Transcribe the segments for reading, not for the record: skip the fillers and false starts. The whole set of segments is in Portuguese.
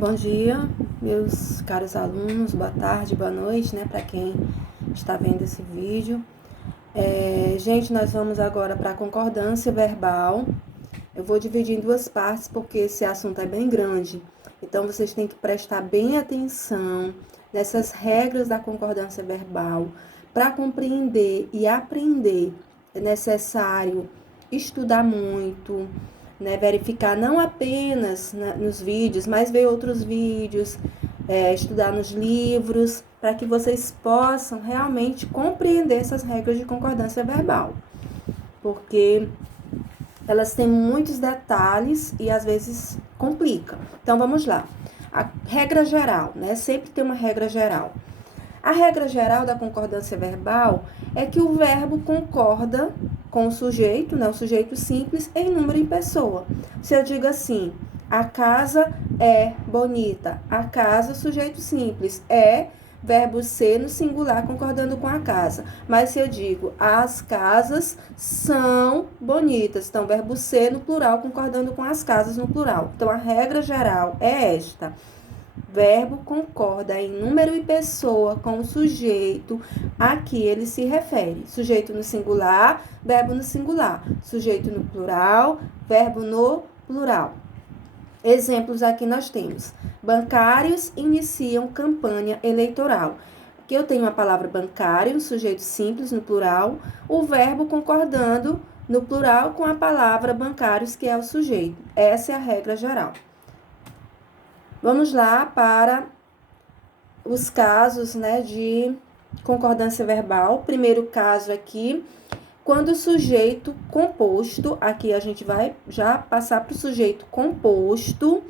Bom dia, meus caros alunos, boa tarde, boa noite, para quem está vendo esse vídeo. Gente, nós vamos agora para a concordância verbal. Eu vou dividir em duas partes porque esse assunto é bem grande. Então, vocês têm que prestar bem atenção nessas regras da concordância verbal. Para compreender e aprender, é necessário estudar muito, verificar não apenas nos vídeos, mas ver outros vídeos, estudar nos livros, para que vocês possam realmente compreender essas regras de concordância verbal. Porque elas têm muitos detalhes e às vezes complicam. Então vamos lá. A regra geral, Sempre tem uma regra geral. A regra geral da concordância verbal é que o verbo concorda com o sujeito, o sujeito simples, em número e pessoa. Se eu digo assim, a casa é bonita, a casa, sujeito simples, é verbo ser no singular, concordando com a casa. Mas se eu digo, as casas são bonitas, então verbo ser no plural, concordando com as casas no plural. Então a regra geral é esta. Verbo concorda em número e pessoa com o sujeito a que ele se refere. Sujeito no singular, verbo no singular. Sujeito no plural, verbo no plural. Exemplos aqui nós temos. Bancários iniciam campanha eleitoral. Aqui eu tenho a palavra bancário, sujeito simples no plural, o verbo concordando no plural com a palavra bancários, que é o sujeito. Essa é a regra geral. Vamos lá para os casos, de concordância verbal. Primeiro caso aqui, quando o sujeito composto, aqui a gente vai já passar para o sujeito composto,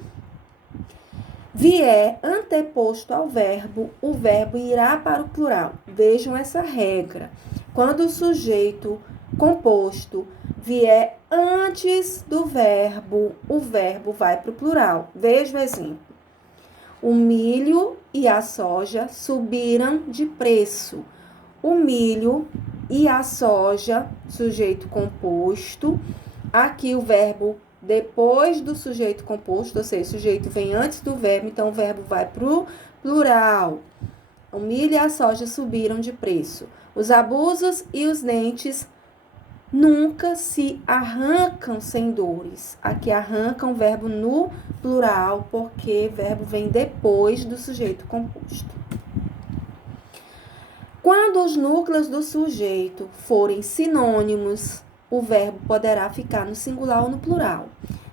vier anteposto ao verbo, o verbo irá para o plural. Vejam essa regra. Quando o sujeito composto vier antes do verbo, o verbo vai para o plural. Veja o exemplo. O milho e a soja subiram de preço. O milho e a soja, sujeito composto. Aqui o verbo depois do sujeito composto, ou seja, o sujeito vem antes do verbo, então o verbo vai para o plural. O milho e a soja subiram de preço. Os abusos e os dentes nunca se arrancam sem dores. Aqui arrancam o verbo no plural, porque o verbo vem depois do sujeito composto. Quando os núcleos do sujeito forem sinônimos, o verbo poderá ficar no singular ou no plural.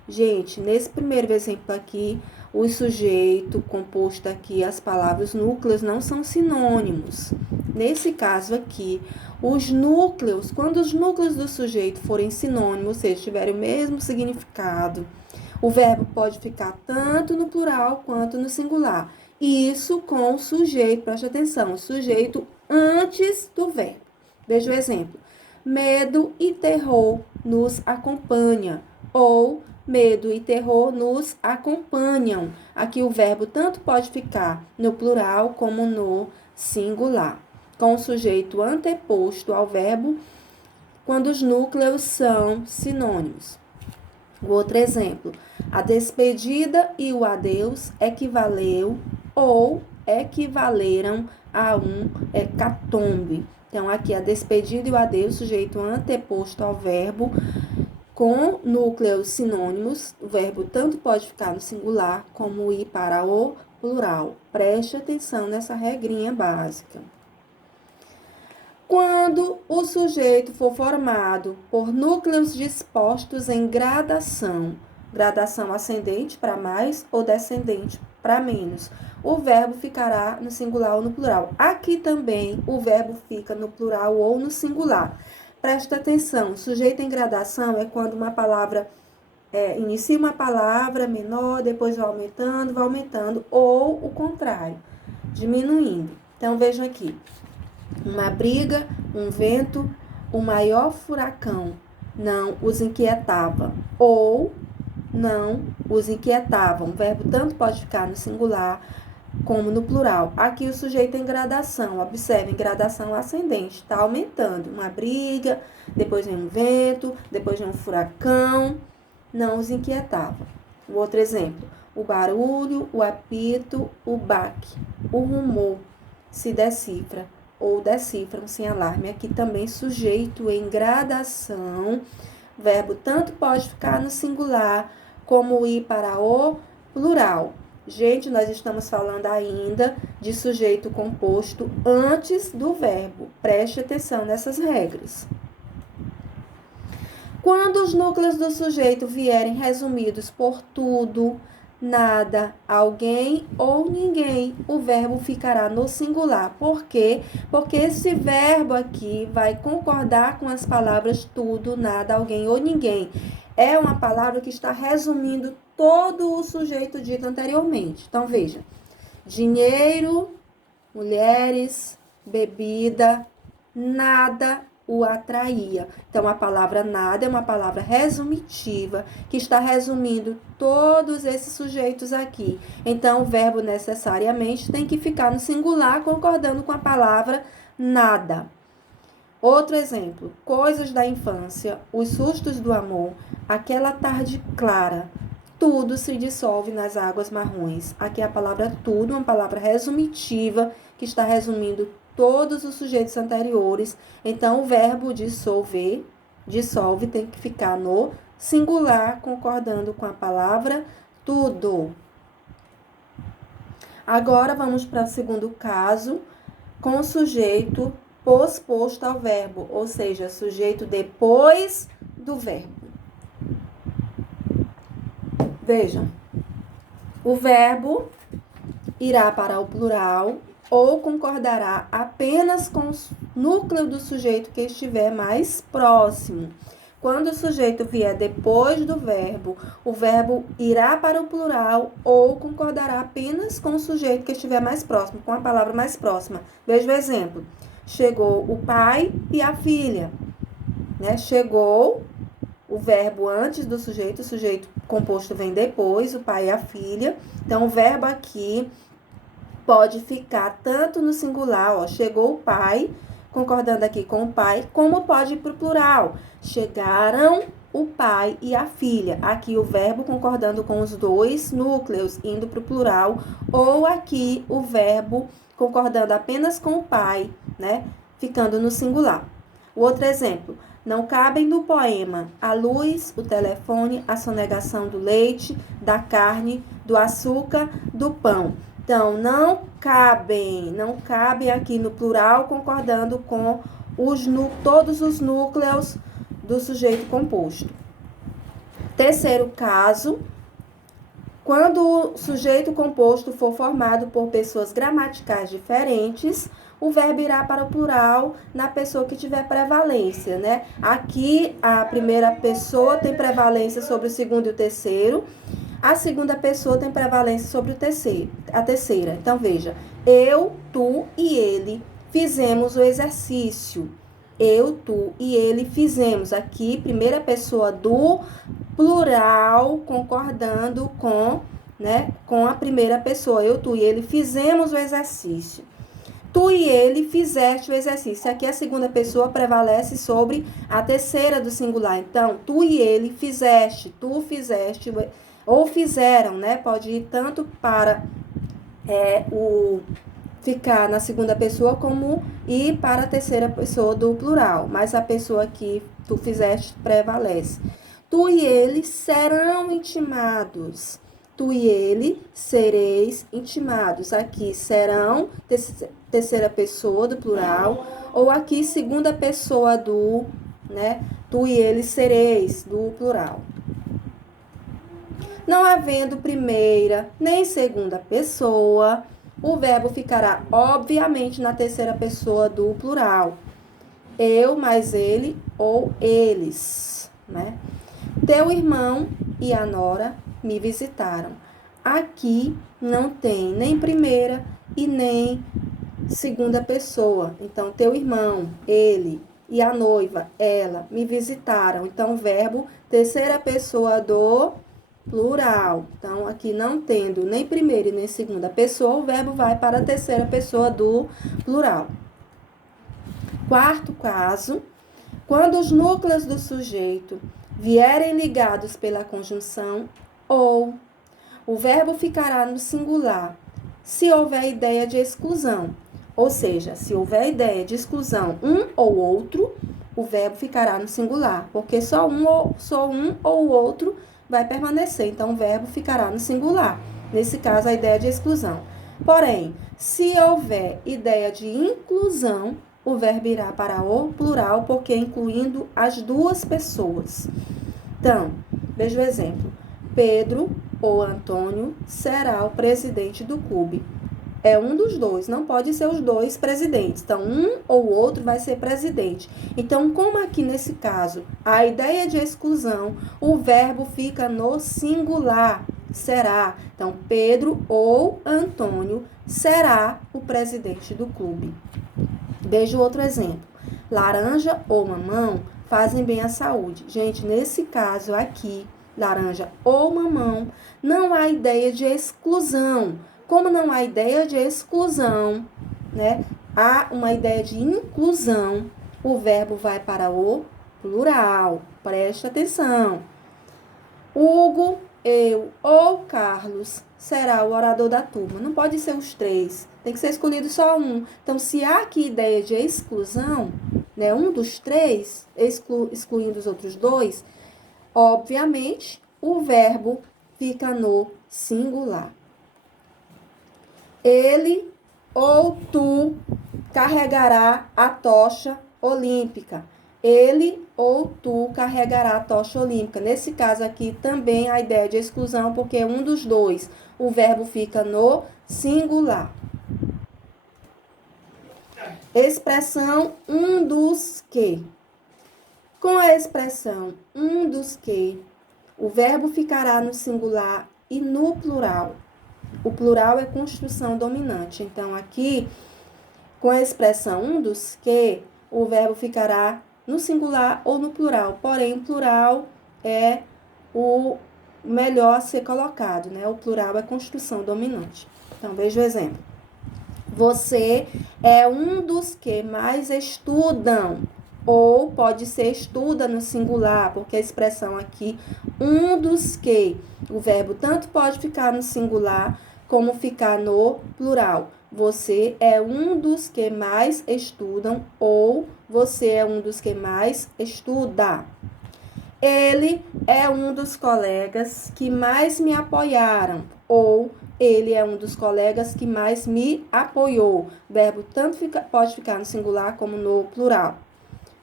Gente, nesse primeiro exemplo aqui, o sujeito composto aqui, as palavras núcleos não são sinônimos. Nesse caso aqui, os núcleos, quando os núcleos do sujeito forem sinônimos, ou seja, tiverem o mesmo significado, o verbo pode ficar tanto no plural quanto no singular. Isso com o sujeito, preste atenção, o sujeito antes do verbo. Veja o exemplo. Medo e terror nos acompanha. Ou medo e terror nos acompanham. Aqui o verbo tanto pode ficar no plural como no singular, com o sujeito anteposto ao verbo, quando os núcleos são sinônimos. O outro exemplo, a despedida e o adeus equivaleu ou equivaleram a um hecatombe. Então, aqui a despedida e o adeus, sujeito anteposto ao verbo, com núcleos sinônimos, o verbo tanto pode ficar no singular como ir para o plural. Preste atenção nessa regrinha básica. Quando o sujeito for formado por núcleos dispostos em gradação ascendente para mais ou descendente para menos, o verbo ficará no singular ou no plural. Aqui também o verbo fica no plural ou no singular. Presta atenção, sujeito em gradação é quando uma palavra inicia uma palavra menor, depois vai aumentando, ou o contrário, diminuindo. Então, vejam aqui. Uma briga, um vento, o maior furacão não os inquietava. Ou não os inquietavam. O verbo tanto pode ficar no singular como no plural. Aqui o sujeito em gradação. Observem, gradação ascendente. Está aumentando. Uma briga, depois vem um vento, depois vem um furacão. Não os inquietava. O outro exemplo. o barulho, o apito, o baque, o rumor se decifra ou decifram sem alarme. Aqui também sujeito em gradação. O verbo tanto pode ficar no singular como ir para o plural. Gente, nós estamos falando ainda de sujeito composto antes do verbo. Preste atenção nessas regras. Quando os núcleos do sujeito vierem resumidos por tudo, nada, alguém ou ninguém, o verbo ficará no singular. Por quê? Porque esse verbo aqui vai concordar com as palavras tudo, nada, alguém ou ninguém. É uma palavra que está resumindo todo o sujeito dito anteriormente. Então, veja. Dinheiro, mulheres, bebida, nada o atraía. Então, a palavra nada é uma palavra resumitiva que está resumindo todos esses sujeitos aqui. Então, o verbo necessariamente tem que ficar no singular, concordando com a palavra nada. Outro exemplo, coisas da infância, os sustos do amor, aquela tarde clara, tudo se dissolve nas águas marrons. Aqui a palavra tudo, uma palavra resumitiva que está resumindo todos os sujeitos anteriores. Então, o verbo dissolver, dissolve, tem que ficar no singular, concordando com a palavra tudo. Agora, vamos para o segundo caso, com o sujeito posposto ao verbo, ou seja, sujeito depois do verbo. Vejam, o verbo irá para o plural ou concordará apenas com o núcleo do sujeito que estiver mais próximo. Quando o sujeito vier depois do verbo, o verbo irá para o plural ou concordará apenas com o sujeito que estiver mais próximo, com a palavra mais próxima. Veja o exemplo. Chegou o pai e a filha. Chegou o verbo antes do sujeito, o sujeito composto vem depois, o pai e a filha. Então, o verbo aqui pode ficar tanto no singular, chegou o pai, concordando aqui com o pai, como pode ir para o plural. Chegaram o pai e a filha. Aqui o verbo concordando com os dois núcleos, indo para o plural. Ou aqui o verbo concordando apenas com o pai, ficando no singular. O outro exemplo. Não cabem no poema a luz, o telefone, a sonegação do leite, da carne, do açúcar, do pão. Então, não cabem aqui no plural, concordando com todos os núcleos do sujeito composto. Terceiro caso, quando o sujeito composto for formado por pessoas gramaticais diferentes, o verbo irá para o plural na pessoa que tiver prevalência, Aqui, a primeira pessoa tem prevalência sobre o segundo e o terceiro. A segunda pessoa tem prevalência sobre a terceira. Então, veja. Eu, tu e ele fizemos o exercício. Eu, tu e ele fizemos. Aqui, primeira pessoa do plural, concordando com a primeira pessoa. Eu, tu e ele fizemos o exercício. Tu e ele fizeste o exercício. Aqui a segunda pessoa prevalece sobre a terceira do singular. Então, tu e ele fizeste, tu fizeste, ou fizeram, Pode ir tanto para ficar na segunda pessoa, como ir para a terceira pessoa do plural. Mas a pessoa que tu fizeste prevalece. Tu e ele serão intimados. Tu e ele sereis intimados. Aqui serão, terceira pessoa do plural, ou aqui segunda pessoa do, tu e ele sereis, do plural. Não havendo primeira nem segunda pessoa, o verbo ficará, obviamente, na terceira pessoa do plural. Eu mais ele ou eles, Teu irmão e a nora me visitaram. Aqui não tem nem primeira e nem segunda pessoa. Então, teu irmão, ele, e a noiva, ela, me visitaram. Então, verbo, terceira pessoa do plural. Então, aqui não tendo nem primeira e nem segunda pessoa, o verbo vai para a terceira pessoa do plural. Quarto caso, quando os núcleos do sujeito vierem ligados pela conjunção ou O verbo ficará no singular se houver ideia de exclusão. Ou seja, se houver ideia de exclusão um ou outro, o verbo ficará no singular, porque só um ou outro vai permanecer. Então, o verbo ficará no singular. Nesse caso, a ideia de exclusão. Porém, se houver ideia de inclusão, o verbo irá para o plural, porque incluindo as duas pessoas. Então, veja o exemplo. Pedro ou Antônio será o presidente do clube. É um dos dois, não pode ser os dois presidentes. Então, um ou outro vai ser presidente. Então, como aqui nesse caso, a ideia de exclusão, o verbo fica no singular, será. Então, Pedro ou Antônio será o presidente do clube. Veja outro exemplo. Laranja ou mamão fazem bem à saúde. Gente, nesse caso aqui, laranja ou mamão, não há ideia de exclusão. Como não há ideia de exclusão, né? Há uma ideia de inclusão, o verbo vai para o plural. Preste atenção. Hugo, eu ou Carlos será o orador da turma. Não pode ser os três, tem que ser escolhido só um. Então, se há aqui ideia de exclusão, né, um dos três, excluindo os outros dois, obviamente, o verbo fica no singular. Ele ou tu carregará a tocha olímpica. Ele ou tu carregará a tocha olímpica. Nesse caso aqui também a ideia de exclusão, porque é um dos dois. O verbo fica no singular. Expressão um dos que. Com a expressão um dos que, o verbo ficará no singular e no plural. O plural é construção dominante. Então, aqui, com a expressão um dos que, o verbo ficará no singular ou no plural. Porém, o plural é o melhor a ser colocado, né? O plural é construção dominante. Então, veja o exemplo. Você é um dos que mais estudam. Ou pode ser estuda no singular, porque a expressão aqui, um dos que, o verbo tanto pode ficar no singular, como ficar no plural. Você é um dos que mais estudam, ou você é um dos que mais estuda. Ele é um dos colegas que mais me apoiaram, ou ele é um dos colegas que mais me apoiou. O verbo tanto pode ficar no singular como no plural.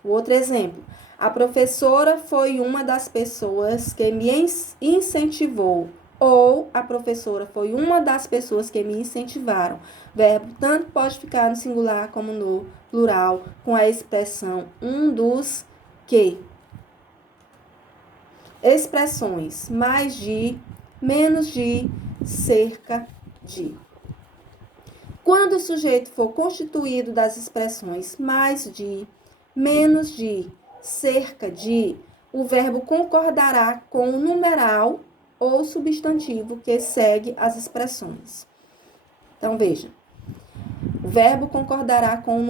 O outro exemplo, a professora foi uma das pessoas que me incentivou, ou a professora foi uma das pessoas que me incentivaram. O verbo tanto pode ficar no singular como no plural, com a expressão um dos que. Expressões mais de, menos de, cerca de. Quando o sujeito for constituído das expressões mais de, menos de, cerca de, o verbo concordará com o numeral ou substantivo que segue as expressões. Então, veja. O verbo concordará com o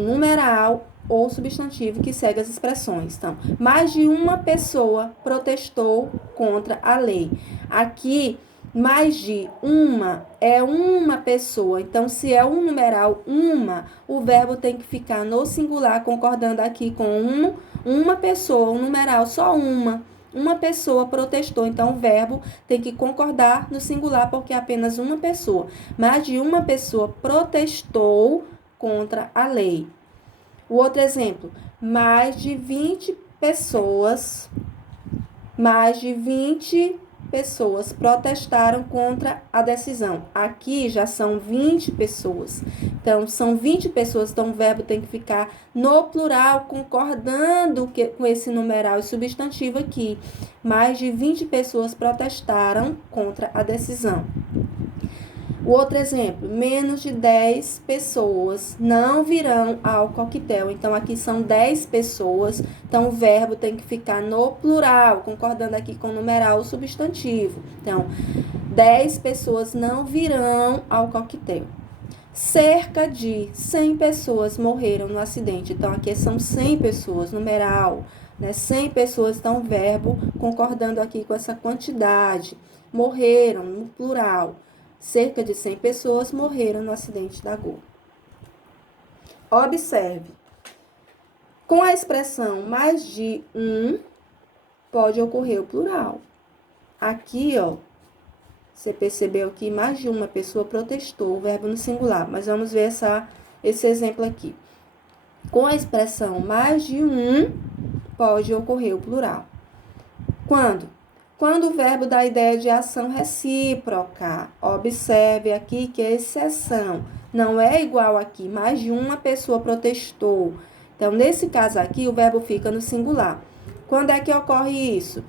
numeral ou substantivo que segue as expressões. Então, mais de uma pessoa protestou contra a lei. Aqui, mais de uma é uma pessoa. Então, se é um numeral uma, o verbo tem que ficar no singular, concordando aqui com uma pessoa, um numeral só uma. Uma pessoa protestou, então o verbo tem que concordar no singular, porque é apenas uma pessoa. Mais de uma pessoa protestou contra a lei. O outro exemplo, mais de 20 pessoas protestaram contra a decisão. Aqui já são 20 pessoas. Então, são 20 pessoas, então o verbo tem que ficar no plural, concordando com esse numeral e substantivo aqui. Mais de 20 pessoas protestaram contra a decisão. O outro exemplo, menos de 10 pessoas não virão ao coquetel. Então, aqui são 10 pessoas. Então, o verbo tem que ficar no plural, concordando aqui com o numeral substantivo. Então, 10 pessoas não virão ao coquetel. Cerca de 100 pessoas morreram no acidente. Então, aqui são 100 pessoas, numeral, né? 100 pessoas, então, o verbo concordando aqui com essa quantidade. morreram, no plural. Cerca de 100 pessoas morreram no acidente da Gol. Observe. Com a expressão mais de um, pode ocorrer o plural. Aqui, ó, você percebeu que mais de uma pessoa protestou, o verbo no singular. Mas vamos ver esse exemplo aqui. Com a expressão mais de um, pode ocorrer o plural. Quando? Quando o verbo dá a ideia de ação recíproca. Observe aqui que a exceção não é igual aqui. Mais de uma pessoa protestou. Então, nesse caso aqui, o verbo fica no singular. Quando é que ocorre isso?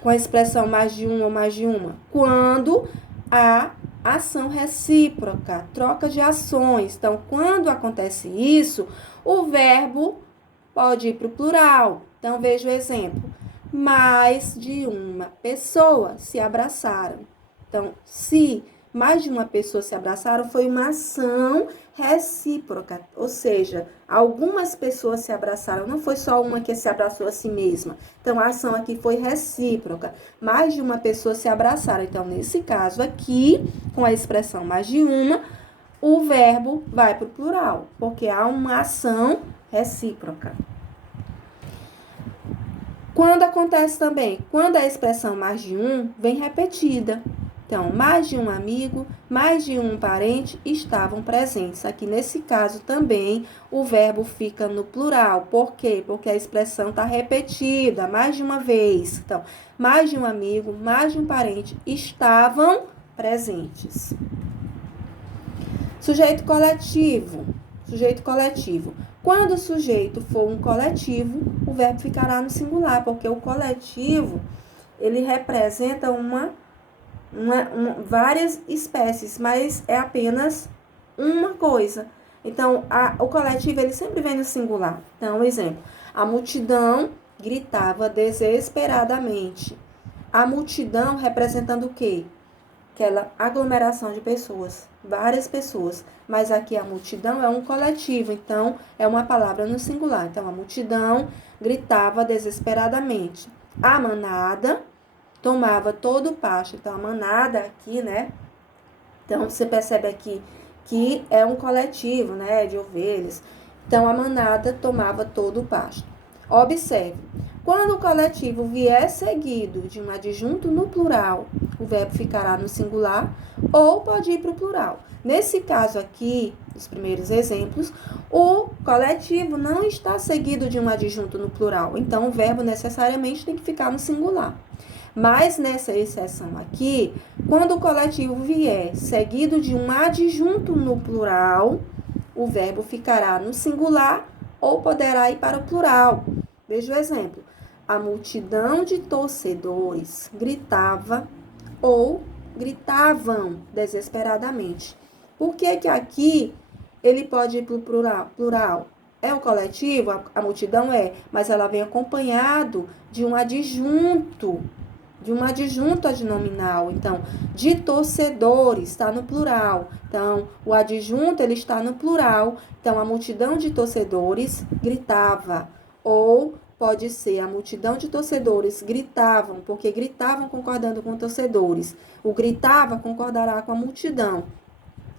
Com a expressão mais de um ou mais de uma? Quando há ação recíproca, troca de ações. Então, quando acontece isso, o verbo pode ir para o plural. Então, veja o exemplo. Mais de uma pessoa se abraçaram. Então, se mais de uma pessoa se abraçaram, foi uma ação recíproca. Ou seja, algumas pessoas se abraçaram. Não foi só uma que se abraçou a si mesma. Então, a ação aqui foi recíproca. Mais de uma pessoa se abraçaram. Então, nesse caso aqui, com a expressão mais de uma, o verbo vai para o plural, porque há uma ação recíproca. Quando acontece também? Quando a expressão mais de um vem repetida. Então, mais de um amigo, mais de um parente estavam presentes. Aqui, nesse caso, também, o verbo fica no plural. Por quê? Porque a expressão está repetida mais de uma vez. Então, mais de um amigo, mais de um parente estavam presentes. Sujeito coletivo. Sujeito coletivo. Quando o sujeito for um coletivo, o verbo ficará no singular, porque o coletivo, ele representa várias espécies, mas é apenas uma coisa. Então, o coletivo, ele sempre vem no singular. Então, exemplo, a multidão gritava desesperadamente. A multidão representando o quê? Aquela aglomeração de pessoas, várias pessoas. Mas aqui a multidão é um coletivo, então é uma palavra no singular. Então, a multidão gritava desesperadamente. A manada tomava todo o pasto. Então, a manada aqui, né? Então, você percebe aqui que é um coletivo, né? De ovelhas. Então, a manada tomava todo o pasto. Observe. Quando o coletivo vier seguido de um adjunto no plural, o verbo ficará no singular ou pode ir para o plural. Nesse caso aqui, os primeiros exemplos, o coletivo não está seguido de um adjunto no plural. Então, o verbo necessariamente tem que ficar no singular. Mas nessa exceção aqui, quando o coletivo vier seguido de um adjunto no plural, o verbo ficará no singular ou poderá ir para o plural. Veja o exemplo. A multidão de torcedores gritava ou gritavam desesperadamente. Por que que aqui ele pode ir para o plural? É o coletivo, a multidão é, mas ela vem acompanhado de um adjunto adnominal. Então, de torcedores está no plural. Então, o adjunto ele está no plural. Então, a multidão de torcedores gritava. Ou pode ser a multidão de torcedores gritavam, porque gritavam concordando com torcedores. O gritava concordará com a multidão.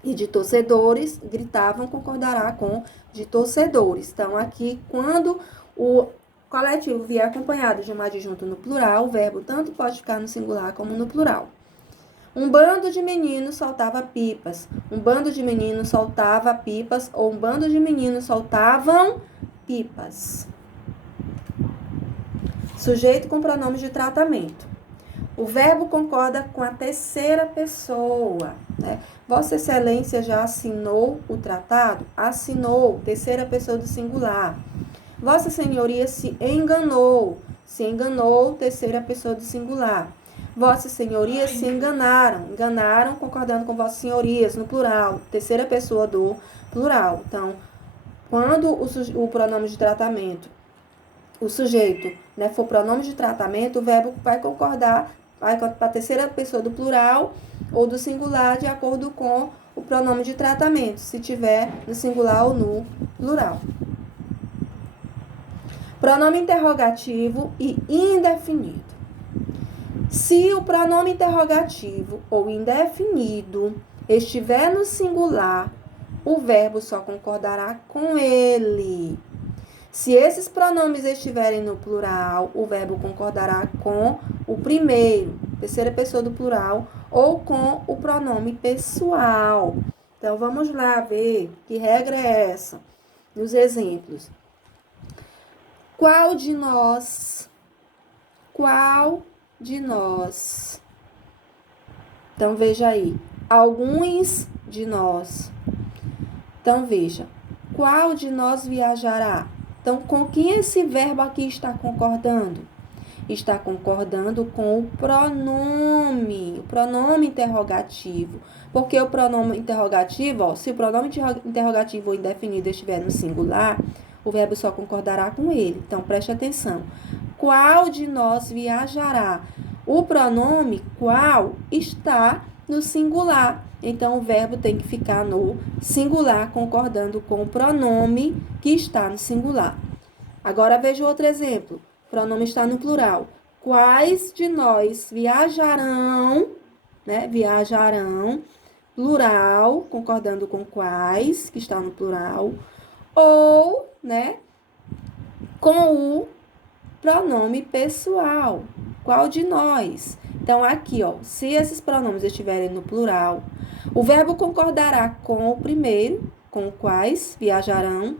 E de torcedores gritavam concordará com de torcedores. Então, aqui, quando o coletivo vier acompanhado de um adjunto no plural, o verbo tanto pode ficar no singular como no plural. Um bando de meninos soltava pipas. Um bando de meninos soltava pipas ou um bando de meninos soltavam pipas. Sujeito com pronomes de tratamento. O verbo concorda com a terceira pessoa, né? Vossa Excelência já assinou o tratado? Assinou, terceira pessoa do singular. Vossa Senhoria se enganou, terceira pessoa do singular. Vossas Senhorias se enganaram concordando com Vossas Senhorias, no plural, terceira pessoa do plural. Então, quando o pronome de tratamento, o sujeito, né, for pronome de tratamento, o verbo vai concordar, vai para a terceira pessoa do plural ou do singular, de acordo com o pronome de tratamento, se tiver no singular ou no plural. Pronome interrogativo e indefinido. Se o pronome interrogativo ou indefinido estiver no singular, o verbo só concordará com ele. Se esses pronomes estiverem no plural, o verbo concordará com o primeiro, terceira pessoa do plural, ou com o pronome pessoal. Então, vamos lá ver que regra é essa nos exemplos. Qual de nós? Qual de nós? Então, veja aí. Alguns de nós. Então, veja. Qual de nós viajará? Então, com quem esse verbo aqui está concordando? Está concordando com o pronome interrogativo. Porque o pronome interrogativo, ó, se o pronome interrogativo ou indefinido estiver no singular, o verbo só concordará com ele. Então, preste atenção. Qual de nós viajará? O pronome qual está no singular. Então, o verbo tem que ficar no singular, concordando com o pronome que está no singular. Agora, veja outro exemplo. O pronome está no plural. Quais de nós viajarão, né? Viajarão, plural, concordando com quais, que está no plural, ou, né? Com o pronome pessoal. Qual de nós? Então, aqui, ó, se esses pronomes estiverem no plural, o verbo concordará com o primeiro, com quais viajarão,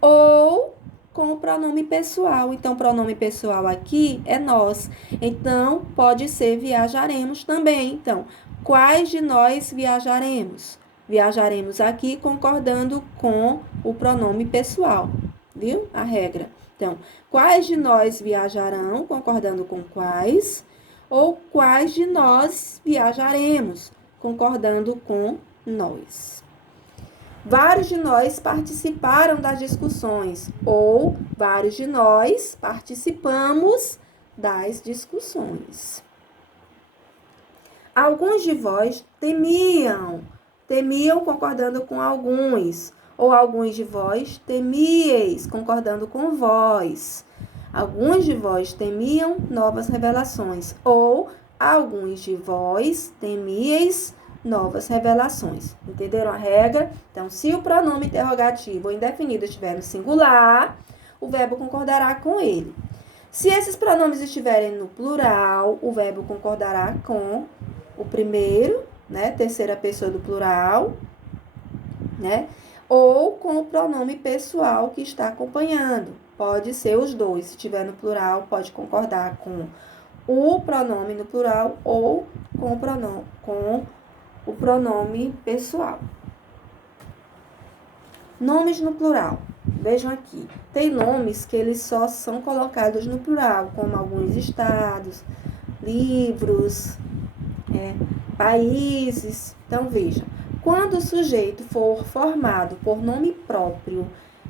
ou com o pronome pessoal. Então, o pronome pessoal aqui é nós. Então, pode ser viajaremos também. Então, quais de nós viajaremos? Viajaremos aqui concordando com o pronome pessoal. Viu? A regra. Então, quais de nós viajarão, concordando com quais, ou quais de nós viajaremos, concordando com nós. Vários de nós participaram das discussões, ou vários de nós participamos das discussões. Alguns de vós temiam concordando com alguns, ou alguns de vós temieis, concordando com vós. Alguns de vós temiam novas revelações, ou alguns de vós temieis novas revelações. Entenderam a regra? Então, se o pronome interrogativo ou indefinido estiver no singular, o verbo concordará com ele. Se esses pronomes estiverem no plural, o verbo concordará com o primeiro, né, terceira pessoa do plural, né, ou com o pronome pessoal que está acompanhando. Pode ser os dois. Se estiver no plural, pode concordar com o pronome no plural ou com o pronome pessoal. Nomes no plural. Vejam aqui. Tem nomes que eles só são colocados no plural, como alguns estados, livros, países. Então, vejam. Quando o sujeito for formado por nome próprio,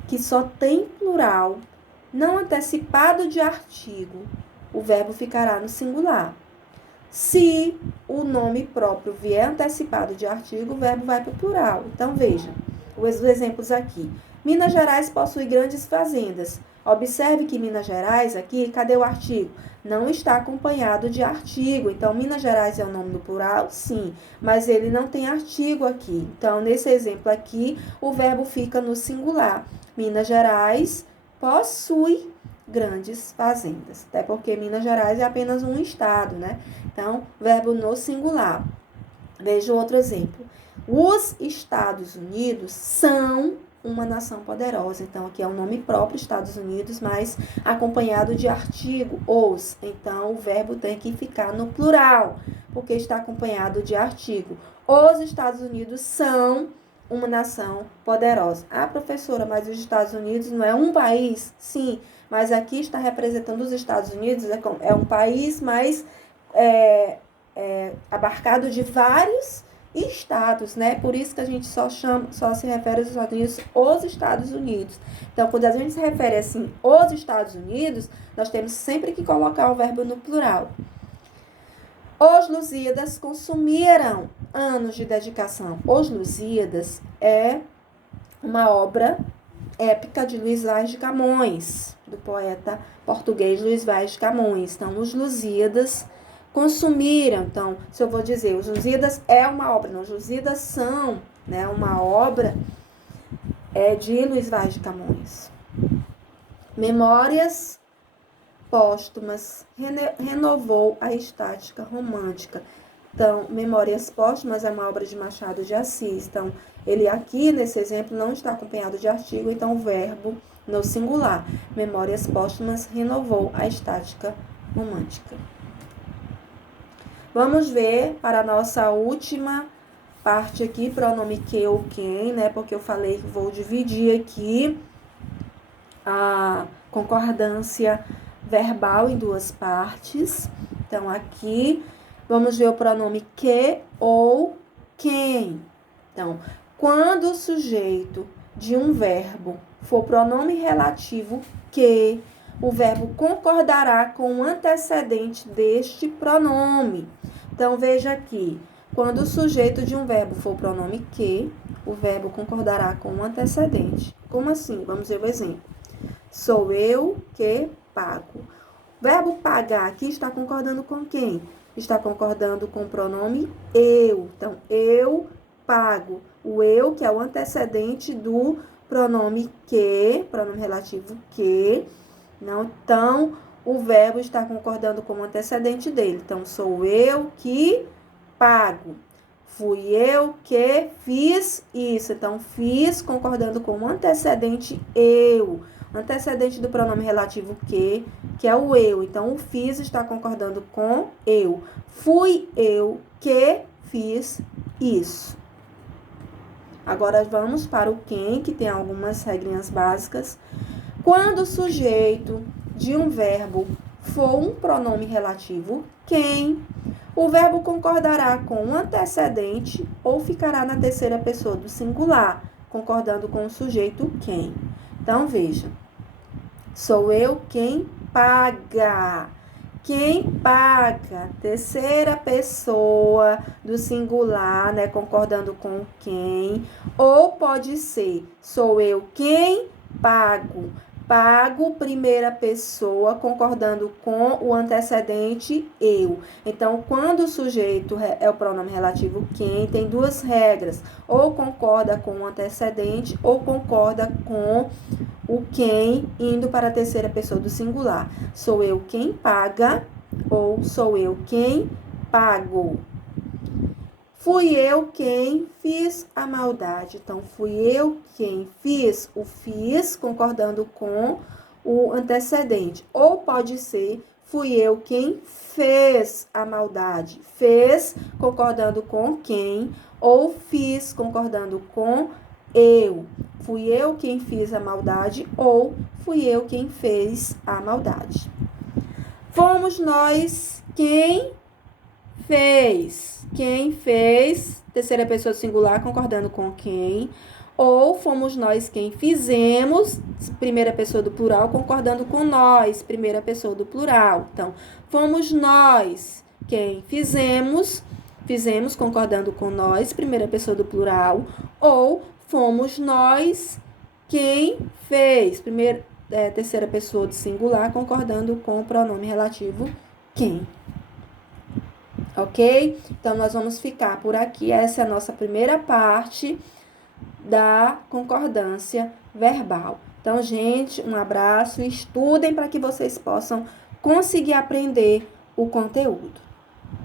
que só tem plural, não antecipado de artigo, o verbo ficará no singular. Se o nome próprio vier antecipado de artigo, o verbo vai para o plural. Então, veja os exemplos aqui. Minas Gerais possui grandes fazendas. Observe que Minas Gerais aqui, cadê o artigo? Não está acompanhado de artigo. Então, Minas Gerais é o nome do plural? Sim, mas ele não tem artigo aqui. Então, nesse exemplo aqui, o verbo fica no singular. Minas Gerais possui grandes fazendas. Até porque Minas Gerais é apenas um estado, né? Então, verbo no singular. Veja outro exemplo. Os Estados Unidos são uma nação poderosa. Então, aqui é um nome próprio, Estados Unidos, mas acompanhado de artigo, os. Então, o verbo tem que ficar no plural, porque está acompanhado de artigo. Os Estados Unidos são uma nação poderosa. Ah, professora, mas os Estados Unidos não é um país? Sim, mas aqui está representando os Estados Unidos, é um país, mas abarcado de vários estados, né? Por isso que a gente só se refere aos Estados Unidos, os Estados Unidos. Então, quando a gente se refere assim, os Estados Unidos, nós temos sempre que colocar o verbo no plural. Os Lusíadas consumiram anos de dedicação. Os Lusíadas é uma obra épica de Luís Vaz de Camões, do poeta português Luís Vaz de Camões. Então, os Lusíadas Consumiram. Então, se eu vou dizer, os Lusíadas é uma obra, não, os Lusíadas são, né, uma obra de Luiz Vaz de Camões. Memórias póstumas renovou a estática romântica. Então, Memórias Póstumas é uma obra de Machado de Assis. Então, ele aqui, nesse exemplo, não está acompanhado de artigo, então o verbo no singular. Memórias Póstumas renovou a estática romântica. Vamos ver para a nossa última parte aqui, pronome que ou quem, né? Porque eu falei que vou dividir aqui a concordância verbal em duas partes. Então, aqui, vamos ver o pronome que ou quem. Então, quando o sujeito de um verbo for pronome relativo que, o verbo concordará com o antecedente deste pronome. Então, veja aqui. Quando o sujeito de um verbo for pronome que, o verbo concordará com o antecedente. Como assim? Vamos ver o exemplo. Sou eu que pago. O verbo pagar aqui está concordando com quem? Está concordando com o pronome eu. Então, eu pago. O eu, que é o antecedente do pronome que, pronome relativo que. Não? Então, o verbo está concordando com o antecedente dele. Então, sou eu que pago. Fui eu que fiz isso. Então, fiz concordando com o antecedente eu. Antecedente do pronome relativo que é o eu. Então, o fiz está concordando com eu. Fui eu que fiz isso. Agora, vamos para o quem, que tem algumas regrinhas básicas. Quando o sujeito de um verbo for um pronome relativo quem, o verbo concordará com o antecedente ou ficará na terceira pessoa do singular, concordando com o sujeito quem. Então, veja. Sou eu quem paga. Quem paga, terceira pessoa do singular, né, concordando com quem. Ou pode ser, sou eu quem pago. Pago, primeira pessoa, concordando com o antecedente eu. Então, quando o sujeito é o pronome relativo quem, tem duas regras. Ou concorda com o antecedente, ou concorda com o quem, indo para a terceira pessoa do singular. Sou eu quem paga, ou sou eu quem pago. Fui eu quem fiz a maldade. Então, fui eu quem fiz o fiz, concordando com o antecedente. Ou pode ser, fui eu quem fez a maldade. Fez, concordando com quem, ou fiz, concordando com eu. Fui eu quem fiz a maldade, ou fui eu quem fez a maldade. Fomos nós quem fez. Quem fez, terceira pessoa singular, concordando com quem. Ou fomos nós quem fizemos, primeira pessoa do plural, concordando com nós, primeira pessoa do plural. Então, fomos nós quem fizemos, concordando com nós, primeira pessoa do plural. Ou fomos nós quem fez, terceira pessoa do singular, concordando com o pronome relativo quem. Ok? Então, nós vamos ficar por aqui. Essa é a nossa primeira parte da concordância verbal. Então, gente, um abraço. Estudem para que vocês possam conseguir aprender o conteúdo.